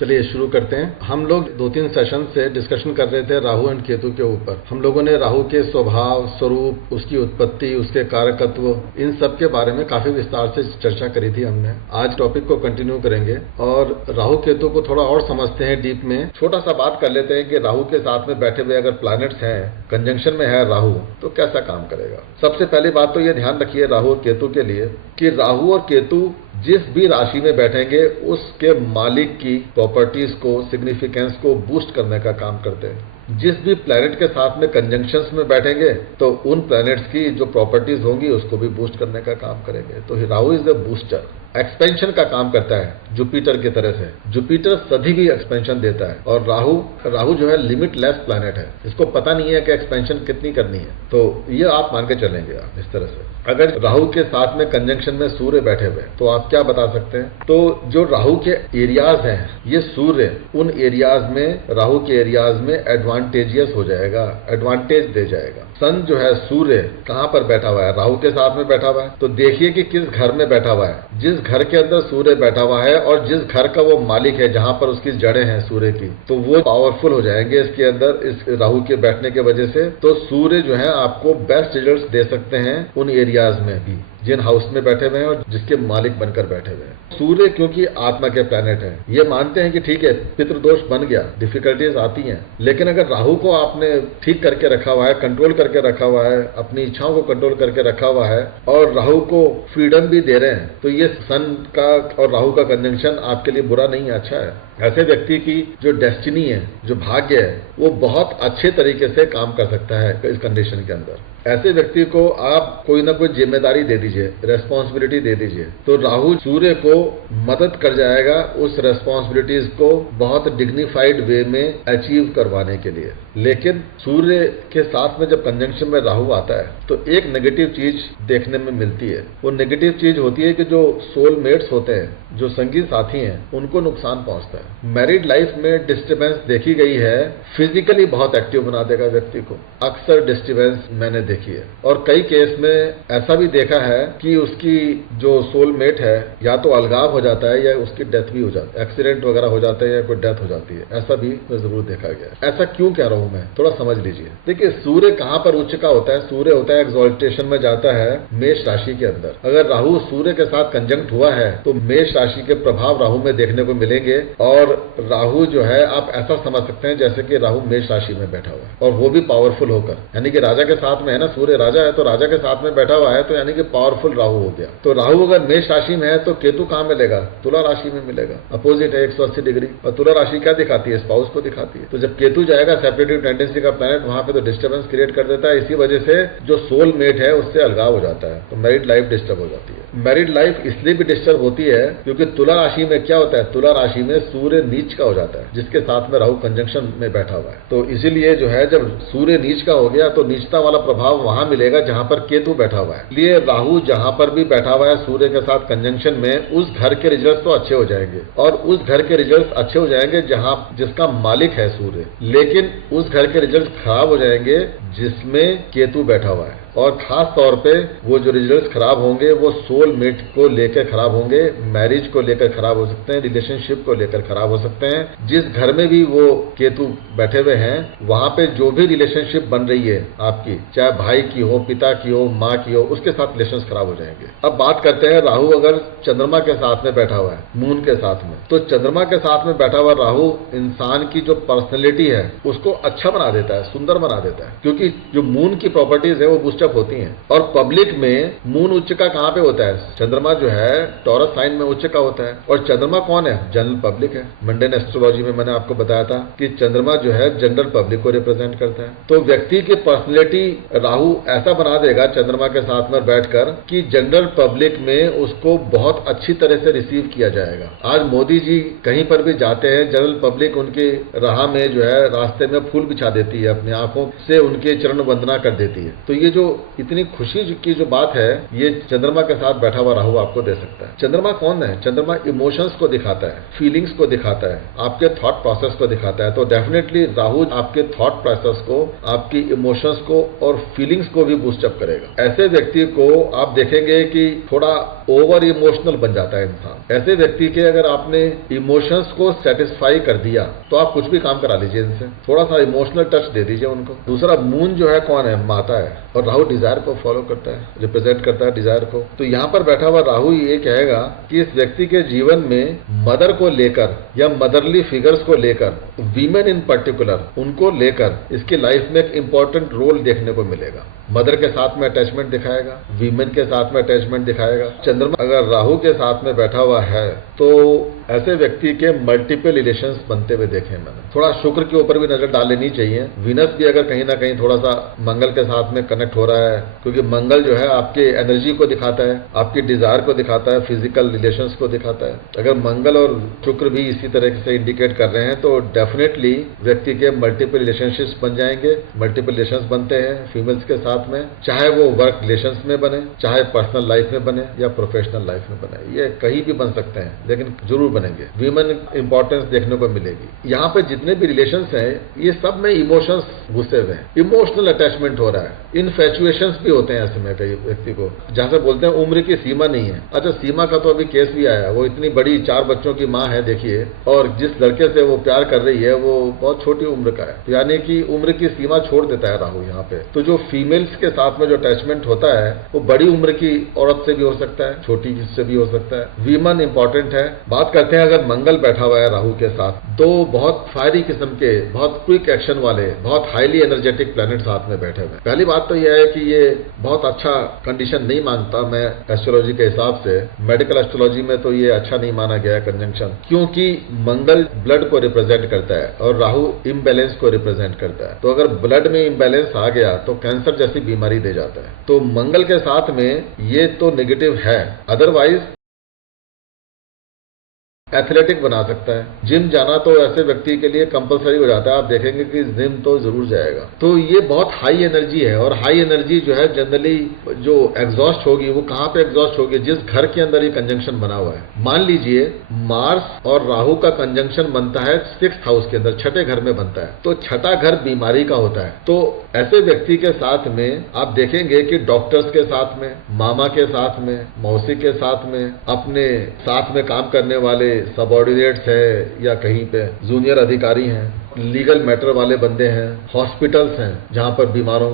चलिए शुरू करते हैं। हम लोग 2-3 सेशन से डिस्कशन कर रहे थे राहु एंड केतु के ऊपर। हम लोगों ने राहु के स्वभाव, स्वरूप, उसकी उत्पत्ति, उसके कारकत्व, इन सब के बारे में काफी विस्तार से चर्चा करी थी हमने। आज टॉपिक को कंटिन्यू करेंगे और राहु केतु को थोड़ा और समझते हैं डीप में। छोटा सा बात कर लेते हैं कि राहु के साथ में बैठे हुए अगर प्लैनेट्स हैं, कंजंक्शन में है राहु, तो कैसा काम करेगा। सबसे पहली बात तो ये ध्यान रखिए राहु और केतु के लिए कि राहु और केतु जिस भी राशि में बैठेंगे उसके मालिक की प्रॉपर्टीज को, सिग्निफिकेंस को बूस्ट करने का काम करते हैं। जिस भी प्लैनेट के साथ में कंजंक्शंस में बैठेंगे तो उन प्लैनेट्स की जो प्रॉपर्टीज होंगी उसको भी बूस्ट करने का काम करेंगे। तो Rahu is the booster, expansion का काम करता है जुपिटर की तरह से। जुपिटर सदी भी एक्सपेंशन देता है और राहु जो है लिमिटलेस प्लैनेट है, इसको पता नहीं है कि एक्सपेंशन कितनी करनी है। तो ये आप मान के चलेंगे आप इस तरह से। अगर राहु के साथ में कंजंक्शन में सूर्य बैठे हुए तो आप क्या बता सकते हैं। तो जो राहु के एरियाज हैं, ये सूर्य उन एरियाज में, राहु के एरियाज में एडवांटेजियस हो जाएगा, एडवांटेज दे जाएगा। सन जो है सूर्य कहां पर बैठा हुआ है, राहु के साथ में बैठा हुआ है। तो देखिए कि किस घर में बैठा हुआ है। जिस घर के अंदर सूर्य बैठा हुआ है और जिस घर का वो मालिक है, जहां पर उसकी जड़ें हैं सूर्य की, तो वो पावरफुल हो जाएंगे इसके अंदर, इस राहु के बैठने की वजह से। तो सूर्य जो है आपको बेस्ट रिजल्ट्स दे सकते हैं उन एरियाज में भी जिन हाउस में बैठे हुए हैं और जिसके मालिक बनकर बैठे हुए हैं। सूर्य क्योंकि आत्मा के प्लैनेट है, ये मानते हैं कि ठीक है पितृदोष बन गया, डिफिकल्टीज आती हैं, लेकिन अगर राहु को आपने ठीक करके रखा हुआ है, कंट्रोल करके रखा हुआ है, अपनी इच्छाओं को कंट्रोल करके रखा हुआ है और राहु को फ्रीडम भी दे रहे हैं, तो ये सन का और राहु का कंजंक्शन आपके लिए बुरा नहीं है, अच्छा है। ऐसे व्यक्ति की जो डेस्टिनी है, जो भाग्य है, वो बहुत अच्छे तरीके से काम कर सकता है इस कंडीशन के अंदर। ऐसे व्यक्ति को आप कोई ना कोई जिम्मेदारी दे दीजिए, रेस्पॉन्सिबिलिटी दे दीजिए, तो राहु सूर्य को मदद कर जाएगा उस रेस्पॉन्सिबिलिटीज को बहुत डिग्निफाइड वे में अचीव करवाने के लिए। लेकिन सूर्य के साथ में जब कंजंक्शन में राहु आता है तो एक नेगेटिव चीज देखने में मिलती है। वो नेगेटिव चीज होती है कि जो सोलमेट्स होते हैं, जो संगी साथी हैं, उनको नुकसान पहुंचता है। मैरिड लाइफ में डिस्टर्बेंस देखी गई है, फिजिकली बहुत एक्टिव बना देगा व्यक्ति को, अक्सर डिस्टर्बेंस मैंने देखी है। और कई केस में ऐसा भी देखा है कि उसकी जो सोलमेट है या तो अलगाव हो जाता है या उसकी डेथ भी हो जाती है, एक्सीडेंट वगैरह हो जाता है या कोई डेथ हो जाती है, ऐसा भी जरूर देखा गया। ऐसा क्यों कह रहा हूं मैं, थोड़ा समझ लीजिए। देखिए सूर्य कहां पर उच्च का होता है, सूर्य होता है एक्सॉल्टेशन में जाता है मेष राशि के अंदर। अगर राहु सूर्य के साथ कंजंक्ट हुआ है तो मेष राशि के प्रभाव राहु में देखने को मिलेंगे। और राहु जो है आप ऐसा समझ सकते हैं जैसे कि राहु मेष राशि में बैठा हुआ है और वो भी पावरफुल होकर, यानी कि राजा के साथ में है ना, सूर्य राजा है तो राजा के साथ में बैठा हुआ है, तो यानी कि पावरफुल राहु हो गया। तो राहु अगर मेष राशि में है तो केतु कहां मिलेगा, तुला राशि में मिलेगा, अपोजिट है 180 डिग्री। और तुला राशि क्या दिखाती है, स्पाउस को दिखाती है। तो जब केतु जाएगा सेपरेटिव टेंडेंसी का प्लैनेट, वहां पे तो डिस्टर्बेंस क्रिएट कर देता है। इसी वजह से जो सोलमेट है उससे अलगाव हो जाता है, तो मैरिड लाइफ डिस्टर्ब हो जाती है। मैरिड लाइफ इसलिए भी डिस्टर्ब होती है क्योंकि तुला राशि में क्या होता है, तुला राशि में सूर्य नीच का हो जाता है, जिसके साथ में राहु कंजंक्शन में बैठा हुआ है। तो इसीलिए जो है जब सूर्य नीच का हो गया तो नीचता वाला प्रभाव वहां मिलेगा जहां पर केतु बैठा हुआ है। इसलिए राहु जहां पर भी बैठा हुआ है सूर्य के साथ कंजंक्शन में, उस घर के रिजल्ट तो अच्छे हो जाएंगे और उस घर के रिजल्ट अच्छे हो जाएंगे जहां जिसका मालिक है सूर्य। लेकिन उस घर के रिजल्ट खराब हो जाएंगे जिसमें केतु बैठा हुआ है। और खास तौर पे वो जो रिजल्ट्स खराब होंगे वो सोलमेट को लेकर खराब होंगे, मैरिज को लेकर खराब हो सकते हैं, रिलेशनशिप को लेकर खराब हो सकते हैं। जिस घर में भी वो केतु बैठे हुए हैं वहां पे जो भी रिलेशनशिप बन रही है आपकी, चाहे भाई की हो, पिता की हो, माँ की हो, उसके साथ रिलेशन खराब हो जाएंगे। अब बात करते हैं राहु अगर चंद्रमा के साथ में बैठा हुआ है, मून के साथ में, तो चंद्रमा के साथ में बैठा हुआ राहु इंसान की जो पर्सनैलिटी है उसको अच्छा बना देता है, सुंदर बना देता है, क्योंकि जो मून की प्रॉपर्टीज है वो बूस्टअप होती हैं। और पब्लिक में मून उच्च का कहां पे होता है, चंद्रमा जो है टॉरस साइन में उच्च का होता है। और चंद्रमा कौन है, जनरल पब्लिक है। मंडेन एस्ट्रोलॉजी में मैंने आपको बताया था कि चंद्रमा जो है जनरल पब्लिक को रिप्रेजेंट करता है। तो व्यक्ति की पर्सनैलिटी राहु ऐसा बना देगा चंद्रमा के साथ में बैठकर कि जनरल पब्लिक में उसको बहुत अच्छी तरह से रिसीव किया जाएगा। आज मोदी जी कहीं पर भी जाते हैं, जनरल पब्लिक उनके राह में जो है रास्ते में फूल बिछा देती है, अपनी आंखों से उनके चरण वंदना कर देती है। तो ये जो इतनी खुशी की जो बात है ये चंद्रमा के साथ बैठा हुआ राहु आपको दे सकता है। चंद्रमा कौन है? चंद्रमा इमोशंस को दिखाता है, फीलिंग्स को दिखाता है, आपके थॉट प्रोसेस को दिखाता है। तो डेफिनेटली राहु आपके थॉट प्रोसेस को, आपकी इमोशंस को और फीलिंग्स को भी बूस्टअप करेगा। ऐसे व्यक्ति को आप देखेंगे कि थोड़ा ओवर इमोशनल बन जाता है इंसान। ऐसे व्यक्ति के अगर आपने इमोशंस को सेटिस्फाई कर दिया तो आप कुछ भी काम करा लीजिए इनसे, थोड़ा सा इमोशनल टच दे दीजिए उनको। दूसरा, मून जो है कौन है? माता है, और राहु डिजायर को फॉलो करता है, रिप्रेजेंट करता है डिजायर को। तो यहां पर बैठा हुआ राहु ये कहेगा कि इस व्यक्ति के जीवन में मदर को लेकर या मदरली फिगर्स को लेकर, वीमेन इन पर्टिकुलर, उनको लेकर इसकी लाइफ में एक इंपॉर्टेंट रोल देखने को मिलेगा। मदर के साथ में अटैचमेंट दिखाएगा, वीमेन के साथ में अटैचमेंट दिखाएगा। चंद्रमा अगर राहु के साथ में बैठा हुआ है तो ऐसे व्यक्ति के मल्टीपल रिलेशंस बनते हुए देखे मैंने। थोड़ा शुक्र के ऊपर भी नजर डाल लेनी चाहिए। वीनस भी अगर कहीं ना कहीं थोड़ा सा मंगल के साथ में कनेक्ट हो रहा है, क्योंकि मंगल जो है आपके एनर्जी को दिखाता है, आपकी डिजायर को दिखाता है, फिजिकल रिलेशंस को दिखाता है। अगर मंगल और शुक्र भी इसी तरह से इंडिकेट कर रहे हैं तो डेफिनेटली व्यक्ति के मल्टीपल रिलेशनशिप्स बन जाएंगे। मल्टीपल रिलेशंस बनते हैं फीमेल्स के साथ में, चाहे वो वर्क रिलेशंस में बने, चाहे पर्सनल लाइफ में बने या प्रोफेशनल लाइफ में बने। ये कहीं भी बन सकते हैं लेकिन जरूर बनेंगे। वीमेन इंपॉर्टेंस देखने को मिलेगी। यहाँ पे जितने भी रिलेशंस हैं ये सब में इमोशंस घुसे हुए हैं, इमोशनल अटैचमेंट हो रहा है। इनफैचुएशंस भी होते हैं ऐसे में कई व्यक्ति को, जहां से बोलते हैं उम्र की सीमा नहीं है। अच्छा, सीमा का तो अभी केस भी आया, वो इतनी बड़ी 4 बच्चों की माँ है देखिए, और जिस लड़के से वो प्यार कर रही है वो बहुत छोटी उम्र का है, यानी कि उम्र की सीमा छोड़ देता है राहु यहाँ पे। तो जो फीमेल्स के साथ में जो अटैचमेंट होता है वो बड़ी उम्र की औरत से भी हो सकता है, छोटी से भी हो सकता है। वीमन इंपॉर्टेंट है। बात करते हैं अगर मंगल बैठा हुआ है राहु के साथ, दो बहुत फायरी किस्म के, बहुत क्विक एक्शन वाले, बहुत हाईली एनर्जेटिक प्लैनेट साथ में बैठे हुए। पहली बात तो यह है कि ये बहुत अच्छा कंडीशन नहीं मानता मैं एस्ट्रोलॉजी के हिसाब से। मेडिकल एस्ट्रोलॉजी में तो ये अच्छा नहीं माना गया है कंजंक्शन, क्योंकि मंगल ब्लड को रिप्रेजेंट करता है और राहु इम्बैलेंस को रिप्रेजेंट करता है। तो अगर ब्लड में इम्बैलेंस आ गया तो कैंसर जैसी बीमारी दे जाता है। तो मंगल के साथ में ये तो नेगेटिव है। अदरवाइज एथलेटिक बना सकता है। जिम जाना तो ऐसे व्यक्ति के लिए कंपलसरी हो जाता है, आप देखेंगे कि जिम तो जरूर जाएगा। तो ये बहुत हाई एनर्जी है, और हाई एनर्जी जो है जनरली जो एग्जॉस्ट होगी वो कहां पे एग्जॉस्ट होगी? जिस घर के अंदर ये कंजंक्शन बना हुआ है। मान लीजिए मार्स और राहु का कंजंक्शन बनता है 6th हाउस के अंदर, छठे घर में बनता है, तो छठा घर बीमारी का होता है। तो ऐसे व्यक्ति के साथ में आप देखेंगे कि डॉक्टर्स के साथ में, मामा के साथ में, मौसी के साथ में, अपने साथ में काम करने वाले सबऑर्डिनेट्स है या कहीं पे जूनियर अधिकारी हैं, लीगल मैटर वाले बंदे हैं, हॉस्पिटल्स हैं जहां पर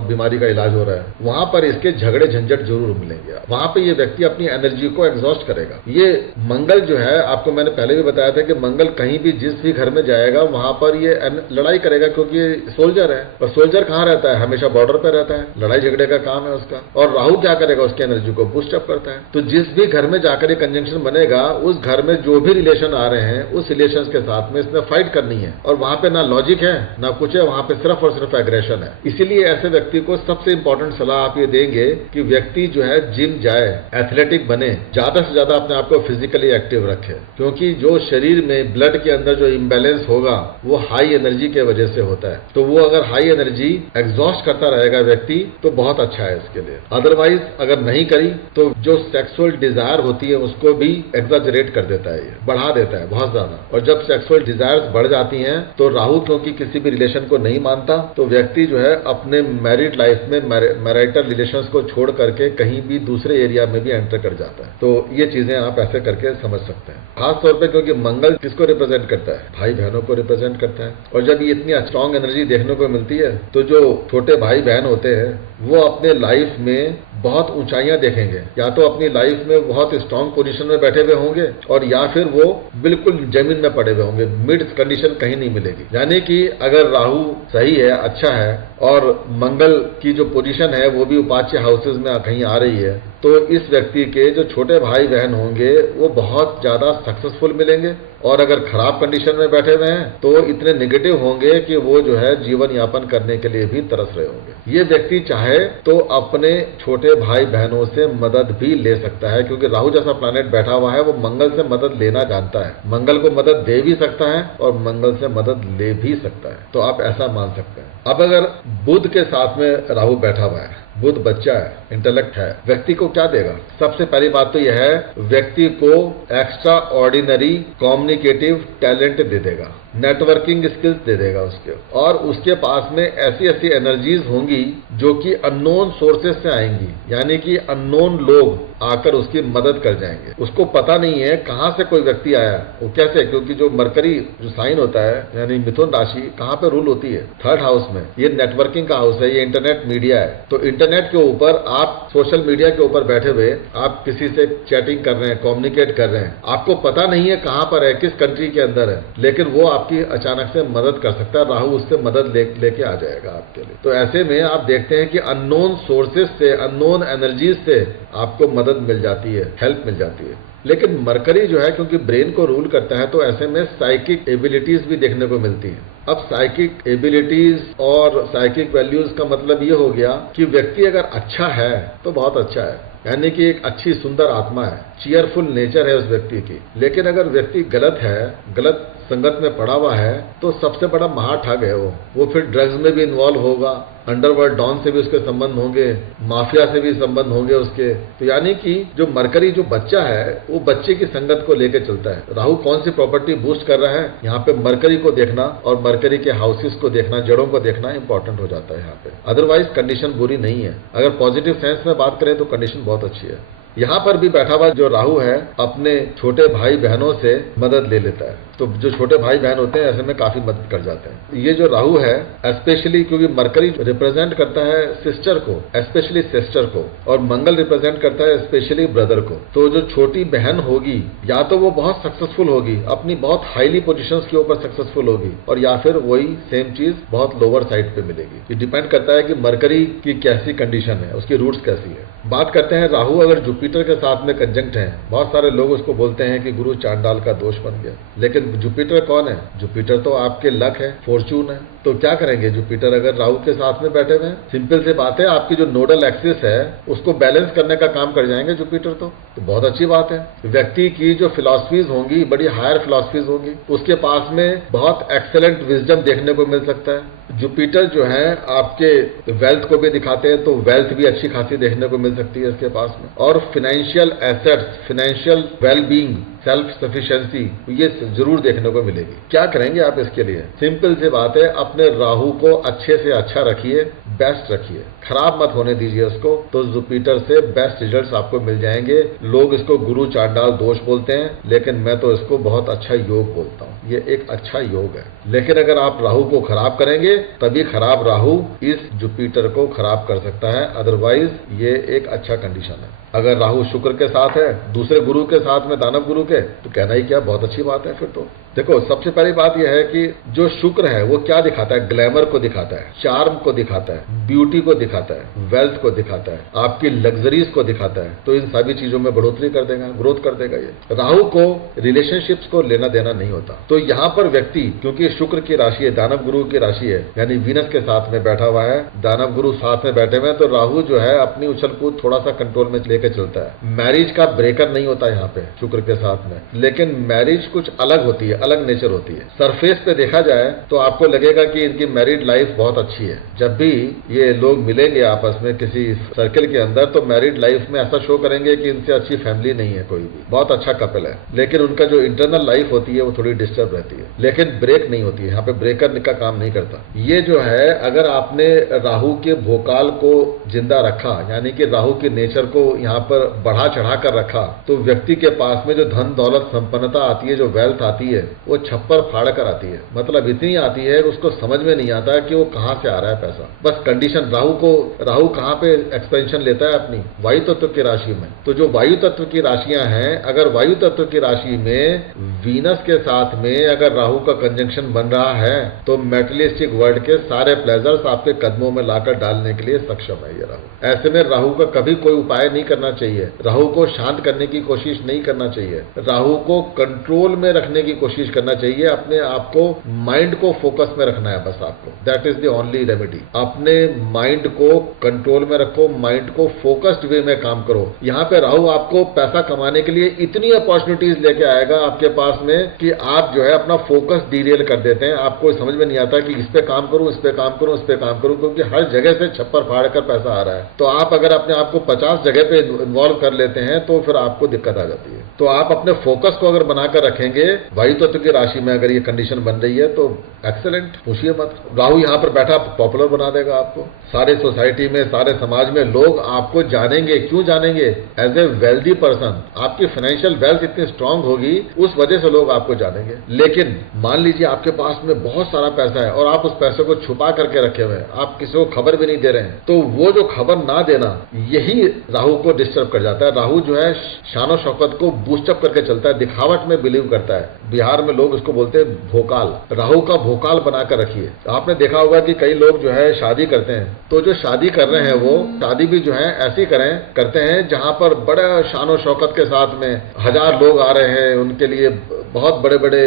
बीमारी का इलाज हो रहा है, वहां पर इसके झगड़े झंझट जरूर मिलेंगे। वहां पे ये व्यक्ति अपनी एनर्जी को एग्जॉस्ट करेगा। ये मंगल जो है, आपको मैंने पहले भी बताया था कि मंगल कहीं भी जिस भी घर में जाएगा वहां पर ये लड़ाई करेगा, क्योंकि ये सोल्जर है, और सोल्जर कहां रहता है? हमेशा बॉर्डर पर रहता है, लड़ाई झगड़े का काम है उसका। और राहु क्या करेगा? उसकी एनर्जी को बूस्टअप करता है। तो जिस भी घर में जाकर ये कंजंक्शन बनेगा, उस घर में जो भी रिलेशन आ रहे हैं उस रिलेशन के साथ में इसने फाइट करनी है, और वहां पे ना लॉजिक है ना कुछ है, वहां पे सिर्फ और सिर्फ एग्रेशन है। इसीलिए ऐसे व्यक्ति को सबसे इंपॉर्टेंट सलाह आप ये देंगे कि व्यक्ति जो है जिम जाए, एथलेटिक बने, ज्यादा से ज्यादा अपने आप को फिजिकली एक्टिव रखे, क्योंकि जो शरीर में ब्लड के अंदर जो इम्बैलेंस होगा वो हाई एनर्जी के वजह से होता है। तो वो अगर हाई एनर्जी एग्जॉस्ट करता रहेगा व्यक्ति तो बहुत अच्छा है इसके लिए। अदरवाइज अगर नहीं करी तो जो सेक्सुअल डिजायर होती है उसको भी एग्जैजरेट कर देता है, ये बढ़ा देता है बहुत ज्यादा। और जब सेक्सुअल डिजायर्स बढ़ जाती हैं तो राहु क्योंकि किसी भी रिलेशन को नहीं मानता, तो व्यक्ति जो है अपने मैरिड लाइफ में मैरिटल रिलेशंस को छोड़ करके कहीं भी दूसरे एरिया में भी एंटर कर जाता है। तो ये चीजें आप ऐसे करके समझ सकते हैं। खास तौर पे क्योंकि मंगल किसको रिप्रेजेंट करता है? भाई बहनों को रिप्रेजेंट करता है। और जब ये इतनी स्ट्रांग एनर्जी देखने को मिलती है तो जो छोटे भाई बहन होते हैं वो अपने लाइफ में बहुत ऊंचाइयां देखेंगे, या तो अपनी लाइफ में बहुत स्ट्रांग पोजीशन में बैठे हुए होंगे और या फिर वो बिल्कुल जमीन में पड़े हुए होंगे, मिड कंडीशन कहीं नहीं मिलेगी। यानी कि अगर राहु सही है, अच्छा है, और मंगल की जो पोजीशन है वो भी उपाच्य हाउसेज में कहीं आ रही है, तो इस व्यक्ति के जो छोटे भाई बहन होंगे वो बहुत ज्यादा सक्सेसफुल मिलेंगे। और अगर खराब कंडीशन में बैठे हुए हैं तो इतने नेगेटिव होंगे कि वो जो है जीवन यापन करने के लिए भी तरस रहे होंगे। ये व्यक्ति चाहे तो अपने छोटे भाई बहनों से मदद भी ले सकता है, क्योंकि राहु जैसा प्लैनेट बैठा हुआ है वो मंगल से मदद लेना जानता है, मंगल को मदद दे भी सकता है और मंगल से मदद ले भी सकता है। तो आप ऐसा मान सकते हैं। अब अगर बुध के साथ में राहु बैठा हुआ है, बुध बच्चा है, इंटेलेक्ट है, व्यक्ति को क्या देगा? सबसे पहली बात तो यह है, व्यक्ति को extra ordinary communicative talent they देगा, नेटवर्किंग स्किल्स दे देगा उसके, और उसके पास में ऐसी ऐसी एनर्जीज होंगी जो कि अननोन सोर्सेस से आएंगी, यानी कि अननोन लोग आकर उसकी मदद कर जाएंगे। उसको पता नहीं है कहां से कोई व्यक्ति आया, वो कैसे, क्योंकि जो मरकरी जो साइन होता है यानी मिथुन राशि कहां पे रूल होती है? 3rd हाउस में। ये नेटवर्किंग का हाउस है, ये इंटरनेट मीडिया है। तो इंटरनेट के ऊपर आप सोशल मीडिया के ऊपर बैठे हुए आप किसी से चैटिंग कर रहे हैं, कम्युनिकेट कर रहे हैं, आपको पता नहीं है कहां पर है, किस कंट्री के अंदर है, लेकिन वो आपकी अचानक से मदद कर सकता है। राहु उससे मदद लेके आ जाएगा आपके लिए। तो ऐसे में आप देखते हैं कि अननोन सोर्सेस से, अननोन एनर्जीज से आपको मदद मिल जाती है, हेल्प मिल जाती है। लेकिन मरकरी जो है क्योंकि ब्रेन को रूल करता है, तो ऐसे में साइकिक एबिलिटीज भी देखने को मिलती है। अब साइकिक एबिलिटीज और साइकिक वैल्यूज का मतलब ये हो गया कि व्यक्ति अगर अच्छा है तो बहुत अच्छा है, यानी कि एक अच्छी सुंदर आत्मा है, चीयरफुल नेचर है उस व्यक्ति की। लेकिन अगर व्यक्ति गलत है, गलत संगत में पड़ा हुआ है, तो सबसे बड़ा महाठग है वो फिर ड्रग्स में भी इन्वॉल्व होगा, अंडरवर्ल्ड डॉन से भी उसके संबंध होंगे, माफिया से भी संबंध होंगे उसके। तो यानी कि जो मरकरी जो बच्चा है वो बच्चे की संगत को लेकर चलता है। राहु कौन सी प्रॉपर्टी बूस्ट कर रहा है, यहाँ पे मरकरी को देखना और मरकरी के हाउसेस को देखना, जड़ों को देखना इंपॉर्टेंट हो जाता है यहाँ पे। अदरवाइज कंडीशन बुरी नहीं है, अगर पॉजिटिव सेंस में बात करें तो कंडीशन बहुत अच्छी है। यहाँ पर भी बैठा हुआ जो राहु है अपने छोटे भाई बहनों से मदद ले लेता है, तो जो छोटे भाई बहन होते हैं ऐसे में काफी मदद कर जाते हैं। ये जो राहु है स्पेशली क्योंकि मरकरी रिप्रेजेंट करता है सिस्टर को, स्पेशली सिस्टर को, और मंगल रिप्रेजेंट करता है स्पेशली ब्रदर को। तो जो छोटी बहन होगी या तो वो बहुत सक्सेसफुल होगी, अपनी बहुत हाईली पोजीशंस के ऊपर सक्सेसफुल होगी, और या फिर वही सेम चीज बहुत लोअर साइड पे मिलेगी। ये डिपेंड करता है कि मरकरी की कैसी कंडीशन है, उसकी रूट्स कैसी है। बात करते हैं राहु अगर जुपिटर के साथ में कंजंक्ट है, बहुत सारे लोग उसको बोलते हैं कि गुरु चांडाल का दोष बन गया, लेकिन जुपिटर कौन है? जुपिटर तो आपके लक है, फॉर्चून है। तो क्या करेंगे जुपिटर अगर राहु के साथ में बैठे हुए हैं? सिंपल सी बात है, आपकी जो नोडल एक्सिस है उसको बैलेंस करने का काम कर जाएंगे जुपिटर। तो बहुत अच्छी बात है। व्यक्ति की जो फिलॉसफीज होंगी बड़ी हायर फिलॉसफीज होंगी, उसके पास में बहुत एक्सेलेंट विजडम देखने को मिल सकता है। जुपिटर जो है आपके वेल्थ को भी दिखाते हैं, तो वेल्थ भी अच्छी खासी देखने को मिल सकती है इसके पास में, और financial assets, financial wellbeing, self sufficiency ये जरूर देखने को मिलेगी। क्या करेंगे आप इसके लिए? सिंपल सी बात है, अपने राहु को अच्छे से अच्छा रखिए, बेस्ट रखिए, खराब मत होने दीजिए उसको, तो जुपिटर से बेस्ट रिजल्ट्स आपको मिल जाएंगे। लोग इसको गुरु चांडाल दोष बोलते हैं, लेकिन मैं तो इसको बहुत अच्छा योग बोलता हूँ। ये एक अच्छा योग है। लेकिन अगर आप राहु को खराब करेंगे तभी खराब राहु इस जुपिटर को खराब कर सकता है, अदरवाइज ये एक अच्छा कंडीशन है। अगर राहु शुक्र के साथ है, दूसरे गुरु के साथ में, दानव गुरु के, तो कहना ही क्या, बहुत अच्छी बात है फिर तो। देखो सबसे पहली बात यह है कि जो शुक्र है वो क्या दिखाता है? ग्लैमर को दिखाता है, चार्म को दिखाता है, ब्यूटी को दिखाता है, वेल्थ को दिखाता है, आपकी लग्जरीज को दिखाता है। तो इन सभी चीजों में बढ़ोतरी कर देगा, ग्रोथ कर देगा ये। राहु को रिलेशनशिप्स को लेना देना नहीं होता। तो यहाँ पर व्यक्ति क्योंकि शुक्र की राशि है, दानव गुरु की राशि है, यानी वीनस के साथ में बैठा हुआ है, दानव गुरु साथ में बैठे हुए हैं, तो राहु जो है अपनी उछल कूद थोड़ा सा कंट्रोल में लेकर चलता है। मैरिज का ब्रेकर नहीं होता यहाँ पे शुक्र के साथ में, लेकिन मैरिज कुछ अलग होती है, अलग नेचर होती है। सरफेस पे देखा जाए तो आपको लगेगा कि इनकी मैरिड लाइफ बहुत अच्छी है। जब भी ये लोग मिलेंगे आपस में किसी सर्कल के अंदर, तो मैरिड लाइफ में ऐसा शो करेंगे कि इनसे अच्छी फैमिली नहीं है कोई भी, बहुत अच्छा कपल है, लेकिन उनका जो इंटरनल लाइफ होती है वो थोड़ी डिस्टर्ब रहती है, लेकिन ब्रेक नहीं होती है। यहाँ पे ब्रेकर का काम नहीं करता। ये जो है अगर आपने राहु के भोकाल को जिंदा रखा, यानी कि राहु के नेचर को यहाँ पर बढ़ा चढ़ा कर रखा, तो व्यक्ति के पास में जो धन दौलत संपन्नता आती है, जो वेल्थ आती है, वो छप्पर फाड़ कर आती है। मतलब इतनी आती है उसको समझ में नहीं आता कि वो कहां से आ रहा है पैसा। बस कंडीशन राहु कहां पे एक्सपेंशन लेता है? अपनी वायु तत्व की राशि में। तो जो वायु तत्व की राशियां हैं, अगर वायु तत्व की राशि में वीनस के साथ में अगर राहु का कंजंक्शन बन रहा है, तो मेटेरियलिस्टिक वर्ल्ड के सारे प्लेजर्स आपके कदमों में लाकर डालने के लिए सक्षम है ये राहु। ऐसे में राहु का कभी कोई उपाय नहीं करना चाहिए, राहु को शांत करने की कोशिश नहीं करना चाहिए, राहु को कंट्रोल में रखने की कोशिश कोशिश करना चाहिए, अपने आप को माइंड को फोकस में रखना है बस आपको, that is the only remedy. अपने माइंड को कंट्रोल में रखो, माइंड को फोकस्ड वे में काम करो। यहाँ पे राहु आपको पैसा कमाने के लिए इतनी अपॉर्चुनिटीज लेके आएगा आपके पास में कि आप जो है अपना फोकस डीरेल कर देते हैं। आपको समझ में नहीं आता कि इस पे काम करूं, इस पे काम करूं, इस पे काम करूं, क्योंकि हर जगह से छप्पर फाड़ कर पैसा आ रहा है। तो आप अगर अपने आप को 50 जगह पे इन्वॉल्व कर लेते हैं तो फिर आपको दिक्कत आ जाती है। तो आप अपने फोकस को अगर बनाकर रखेंगे, वायु तत्व की राशि में अगर ये कंडीशन बन रही है तो एक्सेलेंट, पूछिए मत। राहु यहां पर बैठा पॉपुलर बना देगा आपको, सारे सोसाइटी में, सारे समाज में लोग आपको जानेंगे। क्यों जानेंगे? As a wealthy person. आपकी फाइनेंशियल वेल्थ इतनी स्ट्रांग होगी, उस वजह से लोग आपको जानेंगे। लेकिन मान लीजिए आपके पास में बहुत सारा पैसा है और आप उस पैसे को छुपा करके रखे हुए हैं, आप किसी को खबर भी नहीं दे रहे हैं, तो वो जो खबर ना देना, यही राहु को डिस्टर्ब कर जाता है। राहु जो है शानो शौकत को बूस्टअप करके चलता है, दिखावट में बिलीव करता है। बिहार में लोग इसको बोलते हैं भोकाल। राहु का भोकाल बनाकर रखिए। आपने देखा होगा कि कई लोग जो है शादी करते हैं, तो जो शादी कर रहे हैं वो शादी भी जो है ऐसी करते हैं जहां पर बड़ा शानो शौकत के साथ में 1000 लोग आ रहे हैं, उनके लिए बहुत बड़े बड़े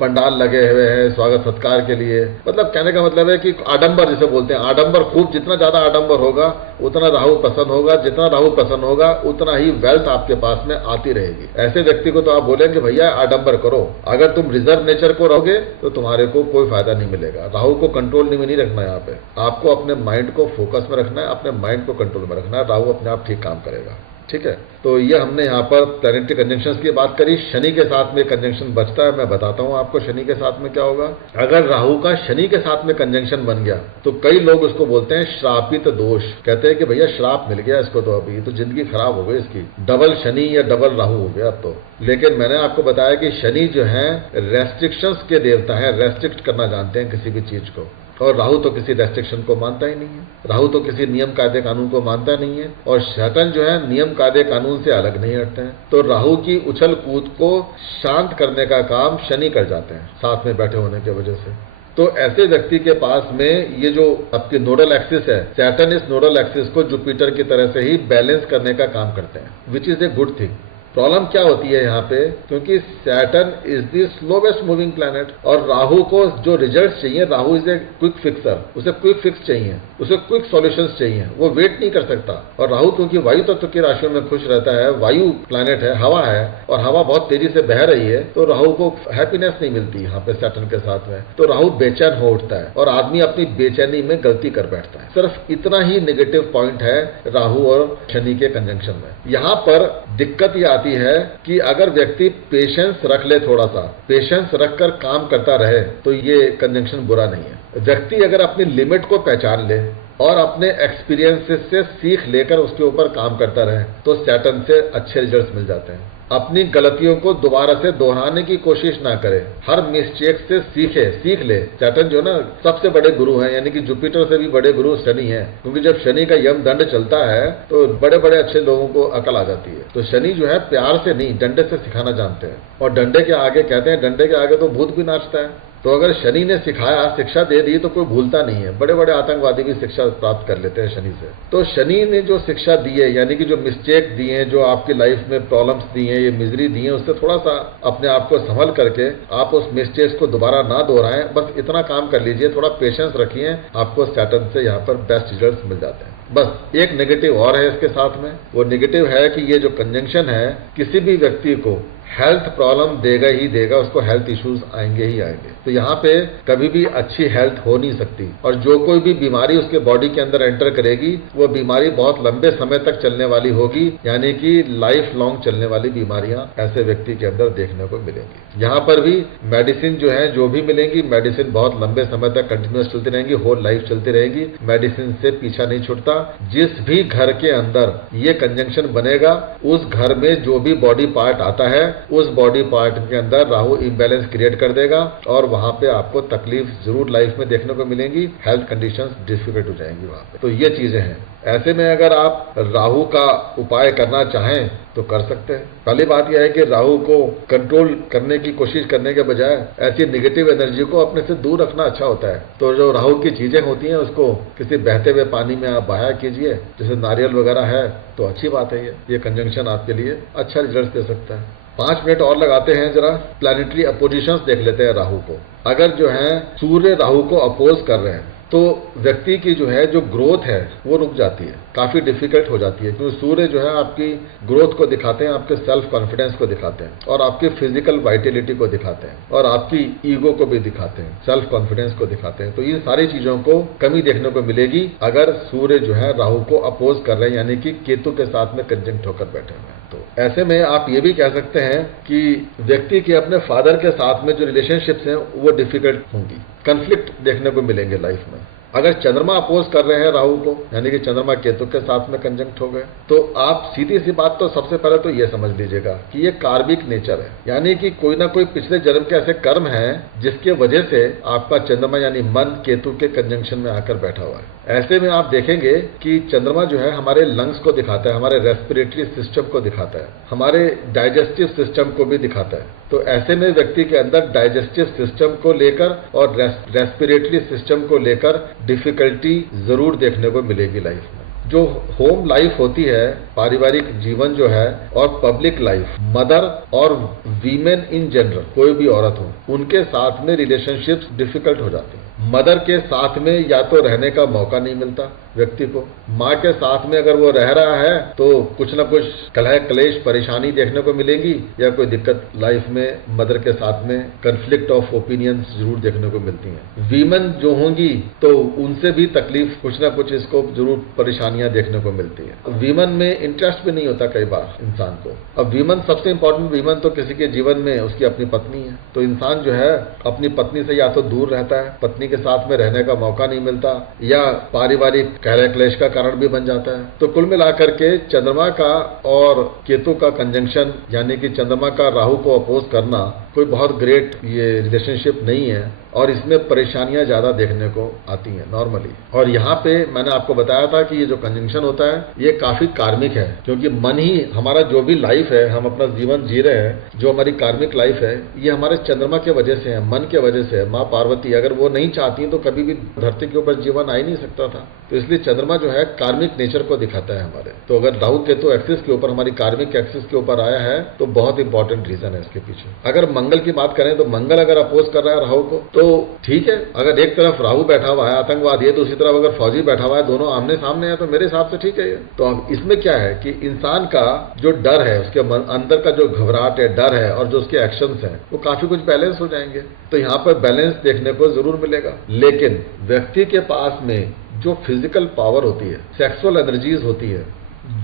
पंडाल लगे हुए हैं स्वागत सत्कार के लिए। मतलब कहने का मतलब है कि आडंबर जिसे बोलते हैं, आडंबर खूब, जितना ज्यादा आडंबर होगा उतना राहु पसंद होगा, जितना राहु पसंद होगा उतना ही वेल्थ आपके पास में आती रहेगी। ऐसे व्यक्ति को तो आप बोलेंगे भैया आडंबर करो, अगर तुम रिजर्व नेचर को रहोगे तो तुम्हारे को कोई फायदा नहीं मिलेगा। राहु को कंट्रोल में नहीं रखना है, यहाँ पे आपको अपने माइंड को फोकस में रखना है, अपने माइंड को कंट्रोल में रखना है। राहु अपने आप ठीक काम करेगा। ठीक है, तो ये हमने यहाँ पर प्लैनेटरी कंजंक्शंस की बात करी। शनि के साथ में कंजंक्शन बचता है, मैं बताता हूँ आपको शनि के साथ में क्या होगा। अगर राहु का शनि के साथ में कंजंक्शन बन गया तो कई लोग उसको बोलते हैं श्रापित दोष। कहते हैं कि भैया श्राप मिल गया इसको, तो अभी तो जिंदगी खराब हो गई इसकी, डबल शनि या डबल राहु हो गया अब तो। लेकिन मैंने आपको बताया कि शनि जो है रेस्ट्रिक्शंस के देवता है, रेस्ट्रिक्ट करना जानते हैं किसी भी चीज को, और राहु तो किसी रेस्ट्रिक्शन को मानता ही नहीं है। राहु तो किसी नियम कायदे कानून को मानता नहीं है, और शैतान जो है नियम कायदे कानून से अलग नहीं हटते हैं। तो राहु की उछल कूद को शांत करने का काम शनि कर जाते हैं साथ में बैठे होने की वजह से। तो ऐसे व्यक्ति के पास में ये जो आपकी नोडल एक्सिस है, सैटर्न इस नोडल एक्सिस को जुपिटर की तरह से ही बैलेंस करने का काम करते हैं, which is a good thing. Problem क्या होती है यहाँ पे, क्योंकि Saturn is the slowest moving planet, और राहु को जो रिजल्ट चाहिए, Rahu is a quick fixer, उसे क्विक फिक्स चाहिए, उसे क्विक सॉल्यूशंस चाहिए, वो वेट नहीं कर सकता। और राहु क्योंकि वायु तत्व की राशियों में खुश रहता है, वायु प्लैनेट है, हवा है, और हवा बहुत तेजी से बह रही है, तो राहु को हैप्पीनेस नहीं मिलती यहाँ पे सैटर्न के साथ में। तो राहु बेचैन हो उठता है और आदमी अपनी बेचैनी में गलती कर बैठता है। सिर्फ इतना ही नेगेटिव पॉइंट है राहु और शनि के कंजंक्शन में। यहाँ पर दिक्कत ये आती है कि अगर व्यक्ति पेशेंस रख ले, थोड़ा सा पेशेंस रखकर काम करता रहे, तो ये कंजंक्शन बुरा नहीं है। व्यक्ति अगर अपनी लिमिट को पहचान ले और अपने एक्सपीरियंसेस से सीख लेकर उसके ऊपर काम करता रहे, तो सैटर्न से अच्छे रिजल्ट्स मिल जाते हैं। अपनी गलतियों को दोबारा से दोहराने की कोशिश ना करे, हर मिस्टेक से सीख ले। सैटर्न जो ना सबसे बड़े गुरु हैं, यानी कि जुपिटर से भी बड़े गुरु शनि हैं, क्योंकि जब शनि का यम दंड चलता है तो बड़े बड़े अच्छे लोगों को अकल आ जाती है। तो शनि जो है प्यार से नहीं, डंडे से सिखाना जानते हैं, और डंडे के आगे कहते हैं, डंडे के आगे तो भूत भी नाचता है। तो अगर शनि ने सिखाया, शिक्षा दे दी, तो कोई भूलता नहीं है। बड़े बड़े आतंकवादी भी शिक्षा प्राप्त कर लेते हैं शनि से। तो शनि ने जो शिक्षा दी है, यानी कि जो मिस्टेक दी है, जो आपकी लाइफ में प्रॉब्लम्स दी हैं, ये मिजरी दी है, उससे थोड़ा सा अपने आप को संभल करके आप उस मिस्टेक्स को दोबारा ना दोहराएं, बस इतना काम कर लीजिए, थोड़ा पेशेंस रखिए, आपको सैटर्न से यहाँ पर बेस्ट रिजल्ट मिल जाते हैं। बस एक नेगेटिव और है इसके साथ में, वो नेगेटिव है कि ये जो कंजंक्शन है किसी भी व्यक्ति को हेल्थ प्रॉब्लम देगा ही देगा, उसको हेल्थ इश्यूज आएंगे ही आएंगे। तो यहाँ पे कभी भी अच्छी हेल्थ हो नहीं सकती, और जो कोई भी बीमारी उसके बॉडी के अंदर एंटर करेगी, वो बीमारी बहुत लंबे समय तक चलने वाली होगी, यानी कि लाइफ लॉन्ग चलने वाली बीमारियां ऐसे व्यक्ति के अंदर देखने को मिलेंगी। यहाँ पर भी मेडिसिन जो है, जो भी मिलेंगी, मेडिसिन बहुत लंबे समय तक कंटिन्यूस चलती रहेंगी, होल लाइफ चलती रहेगी, मेडिसिन से पीछा नहीं छूटता। जिस भी घर के अंदर ये कंजंक्शन बनेगा, उस घर में जो भी बॉडी पार्ट आता है, उस बॉडी पार्ट के अंदर राहु इम्बैलेंस क्रिएट कर देगा, और वहां पे आपको तकलीफ जरूर लाइफ में देखने को मिलेंगी, हेल्थ कंडीशंस डिफिकल्ट हो जाएंगी वहां पे। तो ये चीजें हैं। ऐसे में अगर आप राहु का उपाय करना चाहें तो कर सकते हैं। पहली बात यह है कि राहु को कंट्रोल करने की कोशिश करने के बजाय ऐसी नेगेटिव एनर्जी को अपने से दूर रखना अच्छा होता है। तो जो राहु की चीजें होती हैं उसको किसी बहते हुए पानी में आप बहाया कीजिए, जैसे नारियल वगैरह है, तो अच्छी बात है। ये कंजंक्शन आपके लिए अच्छा रिजल्ट दे सकता है। 5 मिनट और लगाते हैं, जरा प्लैनेटरी अपोजिशंस देख लेते हैं राहु को। अगर जो है सूर्य राहु को अपोज कर रहे हैं तो व्यक्ति की जो है जो ग्रोथ है वो रुक जाती है, काफी डिफिकल्ट हो जाती है, क्योंकि सूर्य जो है आपकी ग्रोथ को दिखाते हैं, आपके सेल्फ कॉन्फिडेंस को दिखाते हैं और आपकी फिजिकल वाइटेलिटी को दिखाते हैं और आपकी ईगो को भी दिखाते हैं, सेल्फ कॉन्फिडेंस को दिखाते हैं। तो इन सारी चीजों को कमी देखने को मिलेगी अगर सूर्य जो है राहु को अपोज कर रहे हैं, यानी कि केतु के साथ में कंजंक्ट होकर बैठे हुए हैं। तो ऐसे में आप ये भी कह सकते हैं कि व्यक्ति के अपने फादर के साथ में जो रिलेशनशिप्स हैं वो डिफिकल्ट होंगी, कन्फ्लिक्ट देखने को मिलेंगे लाइफ में। अगर चंद्रमा अपोज कर रहे हैं राहु को, यानी कि चंद्रमा केतु के साथ में कंजंक्ट हो गए, तो आप सीधी सी बात तो सबसे पहले तो ये समझ लीजिएगा कि ये कार्मिक नेचर है, यानी कि कोई ना कोई पिछले जन्म के ऐसे कर्म हैं जिसके वजह से आपका चंद्रमा यानी मन केतु के कंजंक्शन में आकर बैठा हुआ है। ऐसे में आप देखेंगे कि चंद्रमा जो है हमारे लंग्स को दिखाता है, हमारे रेस्पिरेटरी सिस्टम को दिखाता है, हमारे डाइजेस्टिव सिस्टम को भी दिखाता है। तो ऐसे में व्यक्ति के अंदर डाइजेस्टिव सिस्टम को लेकर और रेस्पिरेटरी सिस्टम को लेकर डिफिकल्टी जरूर देखने को मिलेगी लाइफ में। जो होम लाइफ होती है, पारिवारिक जीवन जो है, और पब्लिक लाइफ, मदर और वीमेन इन जनरल, कोई भी औरत हो, उनके साथ में रिलेशनशिप्स डिफिकल्ट हो जाते हैं। मदर के साथ में या तो रहने का मौका नहीं मिलता व्यक्ति को, माँ के साथ में अगर वो रह रहा है तो कुछ ना कुछ कलह क्लेश परेशानी देखने को मिलेगी या कोई दिक्कत लाइफ में मदर के साथ में कन्फ्लिक्ट ऑफ ओपिनियंस जरूर देखने को मिलती हैं। वीमन जो होंगी तो उनसे भी तकलीफ कुछ ना कुछ इसको जरूर परेशानियां देखने को मिलती है। वीमन में इंटरेस्ट भी नहीं होता कई बार इंसान को। अब वीमन सबसे इंपॉर्टेंट, वीमन तो किसी के जीवन में उसकी अपनी पत्नी है, तो इंसान जो है अपनी पत्नी से या तो दूर रहता है, पत्नी के साथ में रहने का मौका नहीं मिलता, या पारिवारिक कलह क्लेश का कारण भी बन जाता है। तो कुल मिलाकर के चंद्रमा का और केतु का कंजंक्शन, यानी कि चंद्रमा का राहु को अपोज करना कोई बहुत ग्रेट ये रिलेशनशिप नहीं है और इसमें परेशानियां ज्यादा देखने को आती हैं नॉर्मली। और यहाँ पे मैंने आपको बताया था कि ये जो कंजंक्शन होता है ये काफी कार्मिक है, क्योंकि मन ही हमारा जो भी लाइफ है, हम अपना जीवन जी रहे हैं, जो हमारी कार्मिक लाइफ है, ये हमारे चंद्रमा के वजह से है, मन के वजह से है। माँ पार्वती अगर वो नहीं चाहती तो कभी भी धरती के ऊपर जीवन आ ही नहीं सकता था। तो इसलिए चंद्रमा जो है कार्मिक नेचर को दिखाता है हमारे। तो अगर राहु केतु एक्सिस के ऊपर, हमारी कार्मिक एक्सिस के ऊपर आया है तो बहुत इंपॉर्टेंट रीजन है इसके पीछे। अगर मंगल की बात करें तो मंगल अगर अपोज कर रहा है राहु को तो ठीक है, अगर एक तरफ राहु बैठा हुआ है आतंकवादी है, दूसरी तरफ अगर फौजी बैठा हुआ है, दोनों आमने सामने है, तो मेरे हिसाब से ठीक है ये। तो अब इसमें क्या है कि इंसान का जो डर है, उसके अंदर का जो घबराहट है, डर है, और जो उसके एक्शंस हैं वो काफी कुछ बैलेंस हो जाएंगे। तो यहाँ पर बैलेंस देखने को जरूर मिलेगा। लेकिन व्यक्ति के पास में जो फिजिकल पावर होती है, सेक्सुअल एनर्जीज होती है,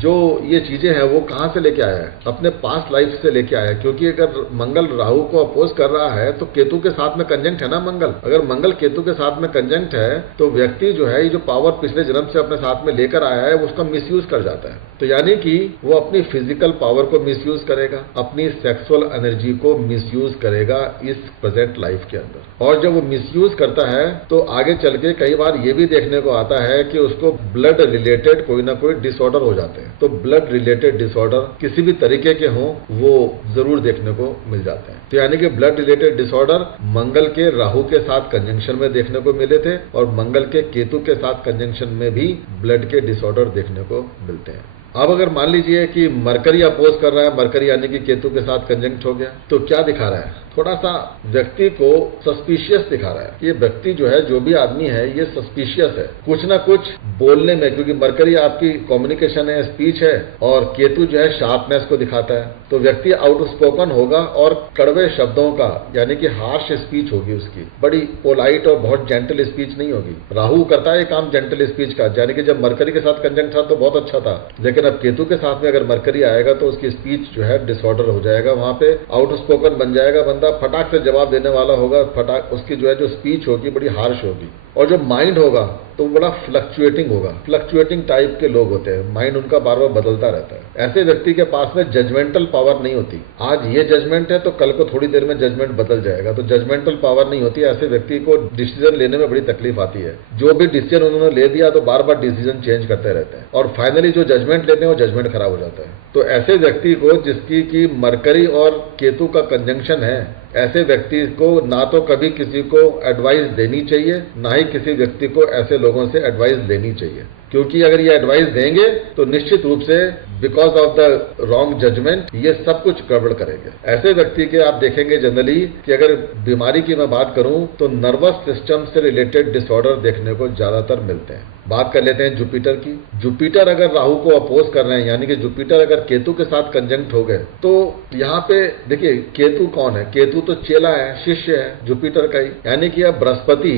जो ये चीजें हैं वो कहां से लेके आया है? अपने पास्ट लाइफ से लेके आया है। क्योंकि अगर मंगल राहु को अपोज कर रहा है तो केतु के साथ में कंजंक्ट है ना मंगल। अगर मंगल केतु के साथ में कंजंक्ट है तो व्यक्ति जो है ये जो पावर पिछले जन्म से अपने साथ में लेकर आया है उसका मिसयूज कर जाता है। तो यानी कि वो अपनी फिजिकल पावर को मिसयूज करेगा, अपनी सेक्सुअल एनर्जी को मिसयूज करेगा इस प्रेजेंट लाइफ के अंदर। और जब वो मिसयूज करता है तो आगे चल के कई बार ये भी देखने को आता है कि उसको ब्लड रिलेटेड कोई ना कोई डिसऑर्डर हो जाते हैं। तो ब्लड रिलेटेड डिसऑर्डर किसी भी तरीके के हों वो जरूर देखने को मिल जाते हैं। तो यानी कि ब्लड रिलेटेड डिसऑर्डर मंगल के राहु के साथ कंजंक्शन में देखने को मिले थे और मंगल के केतु के साथ कंजंक्शन में भी ब्लड के डिसऑर्डर देखने को मिलते हैं। अब अगर मान लीजिए कि मरकरी अपोज कर रहा है, मरकरी यानी कि केतु के साथ कंजंक्ट हो गया, तो क्या दिखा रहा है? थोड़ा सा व्यक्ति को सस्पिशियस दिखा रहा है। ये व्यक्ति जो है, जो भी आदमी है, ये सस्पिशियस है कुछ ना कुछ बोलने में, क्योंकि मरकरी आपकी कम्युनिकेशन है, स्पीच है, और केतु जो है शार्पनेस को दिखाता है। तो व्यक्ति आउटस्पोकन होगा और कड़वे शब्दों का, यानी कि हार्श स्पीच होगी उसकी, बड़ी पोलाइट और बहुत जेंटल स्पीच नहीं होगी। राहु करता है काम जेंटल स्पीच का, यानी कि जब मरकरी के साथ कंजंक्ट था तो बहुत अच्छा था, लेकिन अब केतु के साथ में अगर मरकरी आएगा तो उसकी स्पीच जो है डिसऑर्डर हो जाएगा। वहां पे आउटस्पोकन बन जाएगा बंदा, फटाक से जवाब देने वाला होगा, फटाक उसकी जो है जो स्पीच होगी बड़ी हार्श होगी। और जो माइंड होगा तो बड़ा फ्लक्चुएटिंग होगा। फ्लक्चुएटिंग टाइप के लोग होते हैं, माइंड उनका बार बार बदलता रहता है। ऐसे व्यक्ति के पास में जजमेंटल पावर नहीं होती। आज ये जजमेंट है तो कल को थोड़ी देर में जजमेंट बदल जाएगा, तो जजमेंटल पावर नहीं होती। ऐसे व्यक्ति को डिसीजन लेने में बड़ी तकलीफ आती है। जो भी डिसीजन उन्होंने ले दिया तो बार बार डिसीजन चेंज करते रहते हैं और फाइनली जो जजमेंट लेते हैं वो जजमेंट खराब हो जाता है। तो ऐसे व्यक्ति को जिसकी की मरकरी और केतु का कंजंक्शन है ऐसे व्यक्ति को ना तो कभी किसी को एडवाइस देनी चाहिए, ना ही किसी व्यक्ति को ऐसे लोगों से एडवाइस लेनी चाहिए, क्योंकि अगर ये एडवाइस देंगे तो निश्चित रूप से because of the wrong judgement ये सब कुछ गड़बड़ करेंगे। ऐसे व्यक्ति के आप देखेंगे जनरली कि अगर बीमारी की मैं बात करूं तो नर्वस सिस्टम से रिलेटेड डिसऑर्डर देखने को ज्यादातर मिलते हैं। बात कर लेते हैं जुपिटर की। जुपिटर अगर राहु को अपोज कर रहे हैं, यानी कि जुपिटर अगर केतु के साथ कंजंक्ट हो गए, तो यहाँ पे देखिए केतु कौन है? केतु तो चेला है, शिष्य है जुपिटर का ही, यानी कि अब बृहस्पति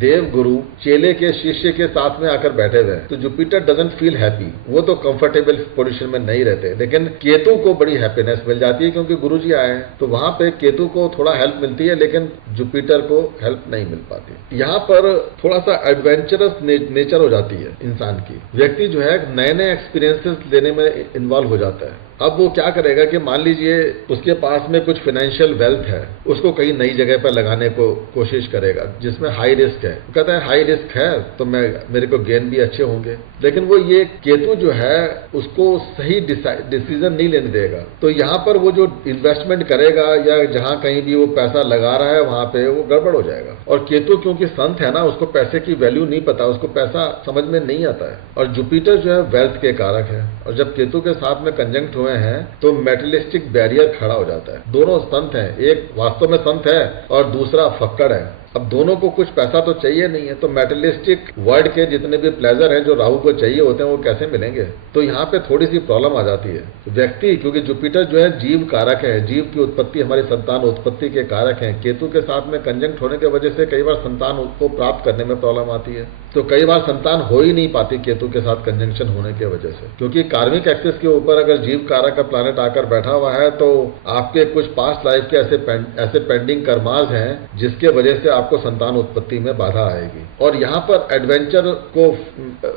देव गुरु चेले के शिष्य के साथ में आकर बैठे हुए हैं, तो जुपिटर डजंट फील हैप्पी, वो तो कंफर्टेबल पोजीशन में नहीं रहते। लेकिन केतु को बड़ी हैप्पीनेस मिल जाती है क्योंकि गुरु जी आए हैं, तो वहां पे केतु को थोड़ा हेल्प मिलती है, लेकिन जुपिटर को हेल्प नहीं मिल पाती। यहाँ पर थोड़ा सा एडवेंचरस नेचर हो जाती है इंसान की। व्यक्ति जो है नए नए एक्सपीरियंसेस लेने में इन्वॉल्व हो जाता है। अब वो क्या करेगा कि मान लीजिए उसके पास में कुछ फाइनेंशियल वेल्थ है, उसको कहीं नई जगह पर लगाने को कोशिश करेगा जिसमें हाई रिस्क है। कहता है हाई रिस्क है तो मेरे को गेन भी अच्छे होंगे, लेकिन वो ये केतु जो है उसको सही डिसीजन नहीं लेने देगा। तो यहाँ पर वो जो इन्वेस्टमेंट करेगा या जहां कहीं भी वो पैसा लगा रहा है वहां पे वो गड़बड़ हो जाएगा। और केतु क्योंकि संत है ना, उसको पैसे की वैल्यू नहीं पता, उसको पैसा समझ में नहीं आता है। और जुपिटर जो है वेल्थ के कारक है, और जब केतु के साथ में कंजंक्ट हैं तो मेटेरियलिस्टिक बैरियर खड़ा हो जाता है। दोनों संत हैं, एक वास्तव में संत है और दूसरा फक्कड़ है। अब दोनों को कुछ पैसा तो चाहिए नहीं है, तो मेटेरियलिस्टिक वर्ल्ड के जितने भी प्लेजर हैं जो राहु को चाहिए होते हैं वो कैसे मिलेंगे? तो यहाँ पे थोड़ी सी प्रॉब्लम आ जाती है। व्यक्ति क्योंकि जुपिटर जो है जीव कारक है, जीव की उत्पत्ति, हमारी संतान उत्पत्ति के कारक हैं। केतु के साथ में कंजंक्ट होने की वजह से कई बार संतान को प्राप्त करने में प्रॉब्लम आती है, तो कई बार संतान हो ही नहीं पाती केतु के साथ कंजंक्शन होने की वजह से। क्योंकि कार्मिक एक्सिस के ऊपर अगर जीव कारक का प्लैनेट आकर बैठा हुआ है तो आपके कुछ पास्ट लाइफ के ऐसे पेंडिंग कर्मास हैं जिसके वजह से आपको संतान उत्पत्ति में बाधा आएगी। और यहाँ पर एडवेंचर को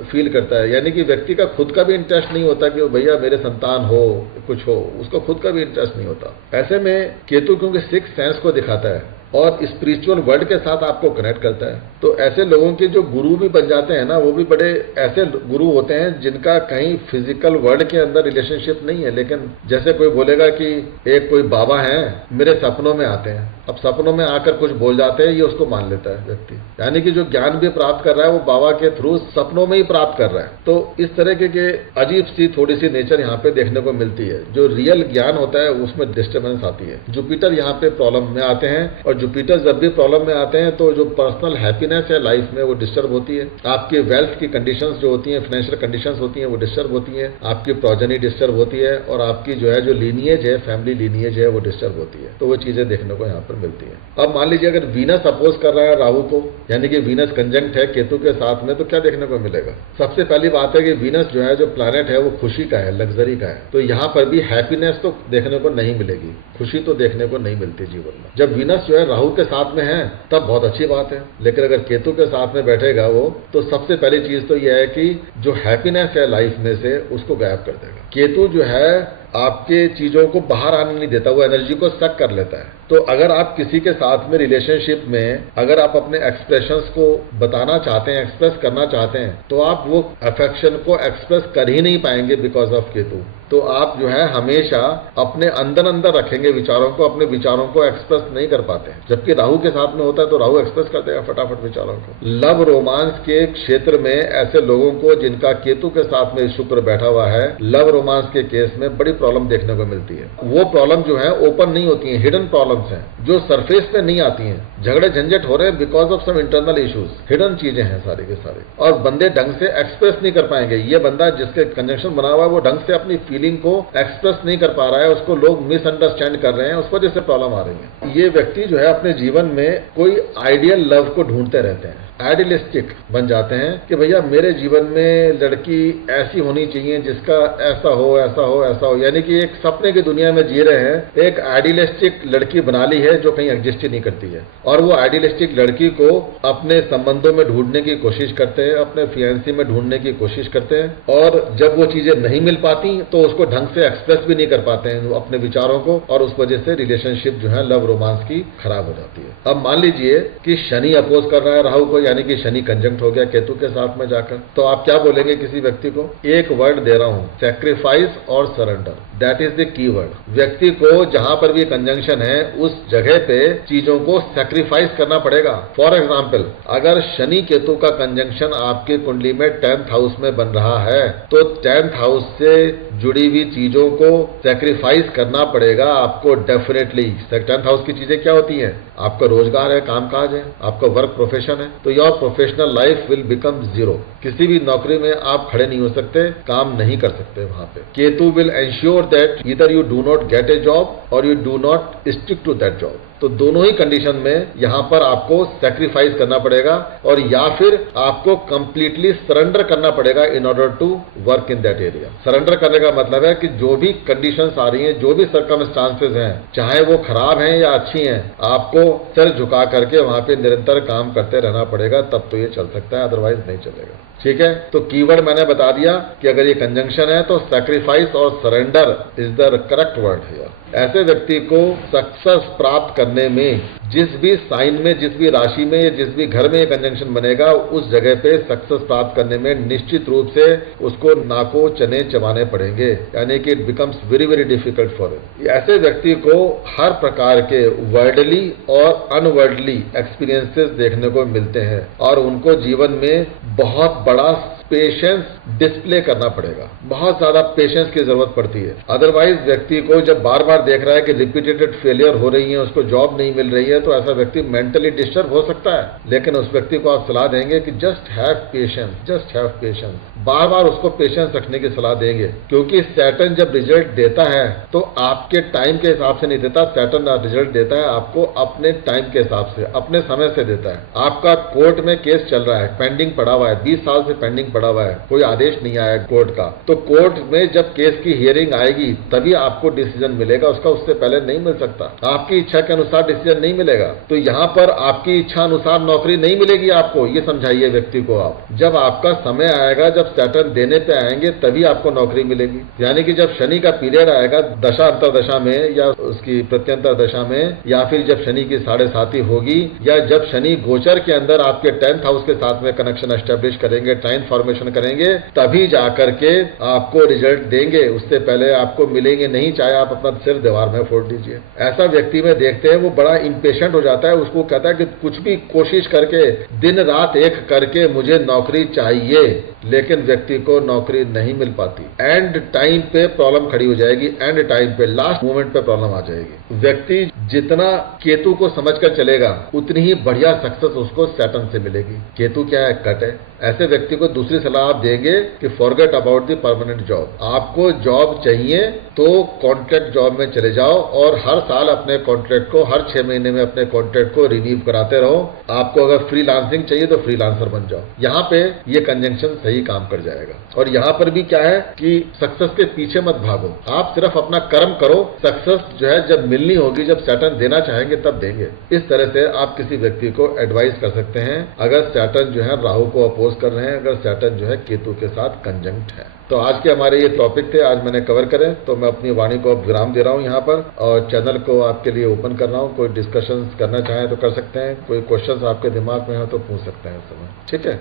फील करता है, यानी कि व्यक्ति का खुद का भी इंटरेस्ट नहीं होता कि भैया मेरे संतान हो, कुछ हो, उसको खुद का भी इंटरेस्ट नहीं होता। ऐसे में केतु क्योंकि सिक्स्थ सेंस को दिखाता है और स्पिरिचुअल वर्ल्ड के साथ आपको कनेक्ट करता है, तो ऐसे लोगों के जो गुरु भी बन जाते हैं ना, वो भी बड़े ऐसे गुरु होते हैं जिनका कहीं फिजिकल वर्ल्ड के अंदर रिलेशनशिप नहीं है। लेकिन जैसे कोई बोलेगा कि एक कोई बाबा हैं मेरे सपनों में आते हैं, अब सपनों में आकर कुछ बोल जाते हैं, ये उसको मान लेता है व्यक्ति, यानी कि जो ज्ञान भी प्राप्त कर रहा है वो बाबा के थ्रू सपनों में ही प्राप्त कर रहा है। तो इस तरह के अजीब सी थोड़ी सी नेचर यहाँ पे देखने को मिलती है। जो रियल ज्ञान होता है उसमें डिस्टर्बेंस आती है। जुपिटर यहाँ पे प्रॉब्लम में आते हैं, और जुपिटर जब भी प्रॉब्लम में आते हैं तो जो पर्सनल हैप्पीनेस है लाइफ में वो डिस्टर्ब होती है। आपके वेल्थ की कंडीशंस जो होती हैं, फाइनेंशियल कंडीशंस होती हैं, वो डिस्टर्ब होती है। आपकी प्रोजेनी डिस्टर्ब होती है, और आपकी जो है जो लीनिएज है, फैमिली लीनिएज है, वो डिस्टर्ब होती है। तो वो चीजें देखने को यहाँ पर मिलती है। अब मान लीजिए अगर वीनस अपोज कर रहा है राहु को, यानी कि वीनस कंजंक्ट है केतु के साथ में, तो क्या देखने को मिलेगा? सबसे पहली बात है कि वीनस जो है जो प्लैनेट है वो खुशी का है, लग्जरी का है, तो यहाँ पर भी हैप्पीनेस तो देखने को नहीं मिलेगी, खुशी तो देखने को नहीं मिलती जीवन में। जब वीनस जो है राहु के साथ में है तब बहुत अच्छी बात है, लेकिन अगर केतु के साथ में बैठेगा वो, तो सबसे पहली चीज तो यह है कि जो हैप्पीनेस है लाइफ में से उसको गायब कर देगा। केतु जो है आपके चीजों को बाहर आने नहीं देता, वो एनर्जी को सक कर लेता है। तो अगर आप किसी के साथ में रिलेशनशिप में अगर आप अपने एक्सप्रेशंस को बताना चाहते हैं, एक्सप्रेस करना चाहते हैं, तो आप वो अफेक्शन को एक्सप्रेस कर ही नहीं पाएंगे बिकॉज ऑफ केतु। तो आप जो है हमेशा अपने अंदर अंदर रखेंगे विचारों को, अपने विचारों को एक्सप्रेस नहीं कर पाते हैं। जबकि राहु के साथ में होता है तो राहु एक्सप्रेस कर देगा फटाफट विचारों को। लव रोमांस के क्षेत्र में ऐसे लोगों को जिनका केतु के साथ में शुक्र बैठा हुआ है, लव रोमांस के केस में बड़ी प्रॉब्लम देखने को मिलती है। वो प्रॉब्लम जो है ओपन नहीं होती है, हिडन प्रॉब्लम्स हैं जो सरफेस पे नहीं आती हैं। झगड़े झंझट हो रहे हैं because of some internal issues, hidden चीजें हैं सारी के सारे, और बंदे ढंग से एक्सप्रेस नहीं कर पाएंगे। ये बंदा जिसके कंजंक्शन बना हुआ है वो ढंग से अपनी फीलिंग को एक्सप्रेस नहीं कर पा रहा है, उसको लोग मिसअंडरस्टैंड कर रहे हैं, उस वजह से प्रॉब्लम आ रही है। ये व्यक्ति जो है अपने जीवन में कोई आइडियल लव को ढूंढते रहते हैं, आइडियलिस्टिक बन जाते हैं कि भैया मेरे जीवन में लड़की ऐसी होनी चाहिए जिसका ऐसा हो ऐसा हो ऐसा हो, यानी कि एक सपने की दुनिया में जी रहे हैं। एक आइडियलिस्टिक लड़की बना ली है जो कहीं एग्जिस्ट ही नहीं करती है, और वो आइडियलिस्टिक लड़की को अपने संबंधों में ढूंढने की कोशिश करते हैं, अपने फियांसी में ढूंढने की कोशिश करते हैं, और जब वो चीजें नहीं मिल पाती तो उसको ढंग से एक्सप्रेस भी नहीं कर पाते हैं अपने विचारों को, और उस वजह से रिलेशनशिप जो है लव रोमांस की खराब हो जाती है। अब मान लीजिए कि शनि अपोज कर रहा है राहु को, यानी कि शनि कंजंक्ट हो गया केतु के साथ में जाकर, तो आप क्या बोलेंगे किसी व्यक्ति को? एक वर्ड दे रहा हूं, सैक्रिफाइस और surrender. That is the keyword. व्यक्ति को जहां पर भी कंजंक्शन है उस जगह पे चीजों को सैक्रिफाइस करना पड़ेगा। फॉर एग्जाम्पल, अगर शनि केतु का कंजंक्शन आपकी कुंडली में 10th हाउस में बन रहा है तो 10th हाउस से जुड़ी हुई चीजों को सैक्रिफाइस करना पड़ेगा आपको डेफिनेटली। 10th हाउस की चीजें क्या होती हैं? आपका रोजगार है, कामकाज है, आपका वर्क प्रोफेशन है, तो your professional life will become zero. किसी भी नौकरी में आप खड़े नहीं हो सकते, काम नहीं कर सकते वहां पे। Ketu will ensure that either you do not get a job और you do not stick to that job. तो दोनों ही कंडीशन में यहां पर आपको सैक्रिफाइस करना पड़ेगा और या फिर आपको कंप्लीटली सरेंडर करना पड़ेगा in order to work in that area. Surrender करने का मतलब है कि जो भी कंडीशंस आ रही हैं, जो भी सर्कमस्टांसेस हैं, चाहे वो खराब हैं या अच्छी हैं, आपको सर झुका करके वहां पे निरंतर काम करते रहना पड़ेगा, तब तो ये चल सकता है, अदरवाइज नहीं चलेगा। ठीक है, तो कीवर्ड मैंने बता दिया कि अगर ये कंजंक्शन है तो सैक्रिफाइस और surrender is the correct word here. ऐसे व्यक्ति को सक्सेस प्राप्त करने में जिस भी साइन में, जिस भी राशि में या जिस भी घर में ये कंजंक्शन बनेगा, उस जगह पे सक्सेस प्राप्त करने में निश्चित रूप से उसको नाको चने चबाने पड़ेंगे, यानी कि it becomes very very difficult for him. ऐसे व्यक्ति को हर प्रकार के वर्ल्डली और अनवर्ल्डली एक्सपीरियंसेस देखने को मिलते हैं और उनको जीवन में बहुत बड़ा पेशेंस डिस्प्ले करना पड़ेगा। बहुत ज्यादा पेशेंस की जरूरत पड़ती है। अदरवाइज व्यक्ति को जब बार बार देख रहा है कि रिपीटेड फेलियर हो रही है, उसको जॉब नहीं मिल रही है, तो ऐसा व्यक्ति मेंटली डिस्टर्ब हो सकता है। लेकिन उस व्यक्ति को आप सलाह देंगे कि just have patience, just have patience. बार बार उसको पेशेंस रखने की सलाह देंगे, क्योंकि सैटर्न जब रिजल्ट देता है तो आपके टाइम के हिसाब से नहीं देता। सैटर्न रिजल्ट देता है आपको अपने टाइम के हिसाब से, अपने समय से देता है। आपका कोर्ट में केस चल रहा है, पेंडिंग पड़ा हुआ है, 20 साल से पेंडिंग पड़ा हुआ है, कोई आदेश नहीं आया कोर्ट का, तो कोर्ट में जब केस की हियरिंग आएगी तभी आपको डिसीजन मिलेगा, उसका उससे पहले नहीं मिल सकता। आपकी इच्छा के अनुसार डिसीजन नहीं मिलेगा। तो यहां पर आपकी इच्छा अनुसार नौकरी नहीं मिलेगी आपको, ये समझाइए व्यक्ति को आप। जब आपका समय आएगा, जब सैटर्न देने पे आएंगे, तभी आपको नौकरी मिलेगी। यानी कि जब शनि का पीरियड आएगा दशा अंतरदशा में या उसकी प्रत्यंतर दशा में, या फिर जब शनि की 7.5 होगी, या जब शनि गोचर के अंदर आपके 10th हाउस के साथ में कनेक्शन एस्टेब्लिश करेंगे, ट्राइन फॉर्मेशन करेंगे, तभी जाकर के आपको रिजल्ट देंगे। उससे पहले आपको मिलेंगे नहीं, चाहे आप अपना सिर दीवार में फोड़ दीजिए। ऐसा व्यक्ति में देखते हैं वो बड़ा इम्पेशेंट हो जाता है, उसको कहता है कि कुछ भी कोशिश करके, दिन रात एक करके मुझे नौकरी चाहिए, लेकिन व्यक्ति को नौकरी नहीं मिल पाती। एंड टाइम पे प्रॉब्लम खड़ी हो जाएगी, एंड टाइम पे, लास्ट मोमेंट पे प्रॉब्लम आ जाएगी। व्यक्ति जितना केतु को समझकर चलेगा उतनी ही बढ़िया सक्सेस उसको सैटर्न से मिलेगी। केतु क्या है? कट है। ऐसे व्यक्ति को दूसरी सलाह आप देंगे कि forget about the permanent job. आपको जॉब चाहिए तो कॉन्ट्रैक्ट जॉब में चले जाओ और हर साल अपने कॉन्ट्रैक्ट को, हर 6 महीने में अपने कॉन्ट्रैक्ट को रिन्यू कराते रहो। आपको अगर फ्रीलांसिंग चाहिए तो फ्रीलांसर बन जाओ। यहाँ पे ये कंजंक्शन सही काम कर जाएगा। और यहाँ पर भी क्या है कि सक्सेस के पीछे मत भागो, आप सिर्फ अपना कर्म करो। सक्सेस जो है जब मिलनी होगी, जब सैटर्न देना चाहेंगे तब देंगे। इस तरह से आप किसी व्यक्ति को एडवाइस कर सकते हैं अगर सैटर्न जो है राहु को अपोज कर रहे हैं, अगर सैटर्न जो है केतु के साथ कंजंक्ट है। तो आज के हमारे ये टॉपिक थे, आज मैंने कवर करे, तो मैं अपनी वाणी को अब विराम दे रहा हूँ यहाँ पर और चैनल को आपके लिए ओपन कर रहा हूँ। कोई डिस्कशन करना चाहें तो कर सकते हैं, कोई क्वेश्चन आपके दिमाग में हो तो पूछ सकते हैं इस समय। ठीक है।